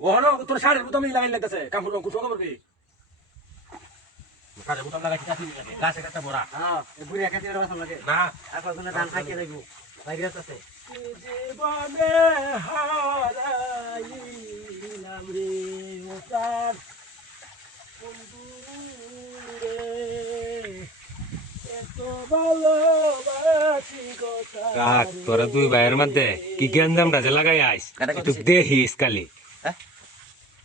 ও হলো তোর শাড়ির বুতাম লাগাই লাগতেছে কামড় রং কুসুম করবি শাড়ির বুতাম লাগাই কাটি লাগে গাছে কাটা বড়া হ্যাঁ এই বুড়ি একাতে রাখা লাগে না আর কতক্ষণ ধান খাইতে লাগবো বাইরে আছে জীবনে হারাইলাম রে ওটার বন্ধুরে এত ভালোবাসি কথা কাক তোরা দুই ভাইয়ের মধ্যে কি গেঞ্জামটা যে লাগাই আইস একটু দেখিস কালি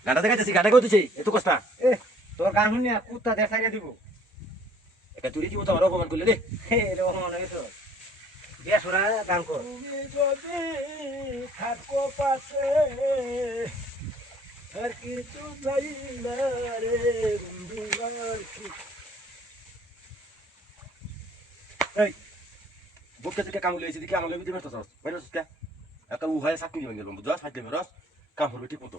গাটা দেখাইতেছি গাটা করতেছি এত কষ্ট এ তোর গান শুনিয়া কুত্তা দেড় সাইডে দিব এটা তুই কি মতো আমার অপমান করলি রে এরকম মনে হয়েছে বিয়া সোরা গান কর তুমি যদি থাকো পাশে আর কিছু চাই না রে বন্ধু আর কি এই বুকটা থেকে কামড় লেগেছে দেখি আমার লেগে ব্যস্ত বাইরে সুস্কা একটা উহায় সাকনি হয়ে গেল বুঝা ফাইতে মেরস কামড় ঠিক মতো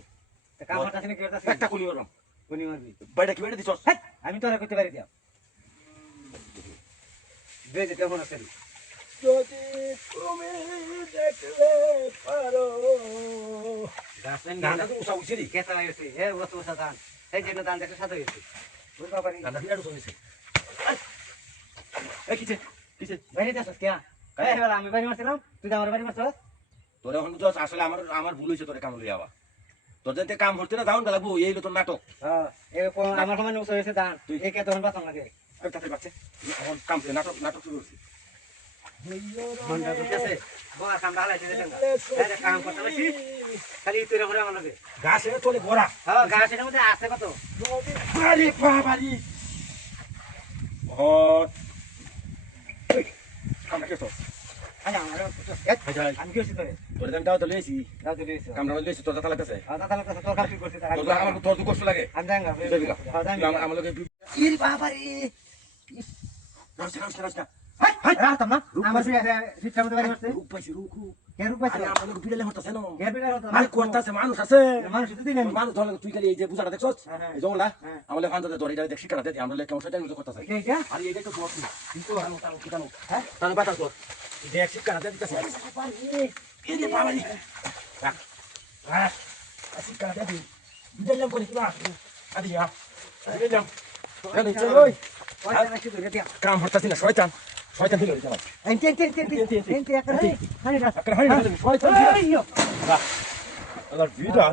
কামড় কাছে কি করতেছিস একটা কুনি ওরম কোনি মারবি বাইরে কি বাইরে দিছস আমি তোরা করতে পারি দিয়া বেজে কেমন আছে যদি তুমি দেখলে পারো গাছেন গানটা তো উষা উছিরি কেসা হয়েছে হে বসে বসে ধান এই যে ধান দেখে সাথে হয়েছে বুঝতে পারি গানটা বিরাট শুনেছে এই কিছে কিছে বাইরে যাস কে এই বেলা আমি বাড়ি মারছিলাম তুই তো আমার বাড়ি মারছস তোরে এখন বুঝছস আসলে আমার আমার ভুল হইছে তোরে কামড় লিয়াবা তোর যেতে কাম হতে না দাউন লাগবো এই হলো তোর নাটক হ্যাঁ এই আমার সমান বসে হয়েছে ধান তুই একে তখন বাসন লাগে আমি তাতে বাচ্চা এখন কাম নাটক নাটক শুরু করছি মনটা করতেছে বড় কামড়া হালাইছে দেখেন এই কাম করতে বেশি খালি তুই রে আমার লাগে গাছে তোলে বড়া হ্যাঁ গাছের মধ্যে আছে কত আরে বাবারি ও কাম রাখছ আরে আমার আমি কি হইছে তোরে তোরে দাও তো লেছি দাও তুই দিছ কামরা লেছি তোর দাতা লাগতেছে তাহলে তোর কাম তুই করছিস তোর আমার তোর তো কষ্ট লাগে আমি জাঙ্গা আমার লগে ইরি বাবারে রাস্তা রাস্তা রাস্তা রাস্তা না আমার সিস্টেম মধ্যে বাড়ি মারছে রূপ পাইছি রূপ কে রূপ পাইছে আরে আমার লগে বিড়ালে হতাছে না কে বিড়া হতো আরে করতাছে মানুষ আছে মানুষ তো দিলেন মানুষ ধরে তুই খালি এই যে বুঝাটা দেখছস এই জঙ্গলা হ্যাঁ। আমালে ফান দে ধরে এটা দেখ শিকারা দে আমরা লেখা ওটা নিয়ে করতাছে এইটা আরে এইটা তো তোর কিন্তু আমি তার কি জানো হ্যাঁ তার বাতা তোর দেখ শিকারা দে দিতেছে এই রে বাবা রে হ্যাঁ শিকারা দে বিড়ালে করে কি না আদিয়া বিড়ালে এই চল ওই ওই রাখি ধরে দিয়া কাম হতাছে না শয়তান শয়তান দিল রে জামাই এনতে একটা হানি রাস্তা আরে হাই শয়তান দিল আইয়ো বাহ আল্লাহর ভিড়া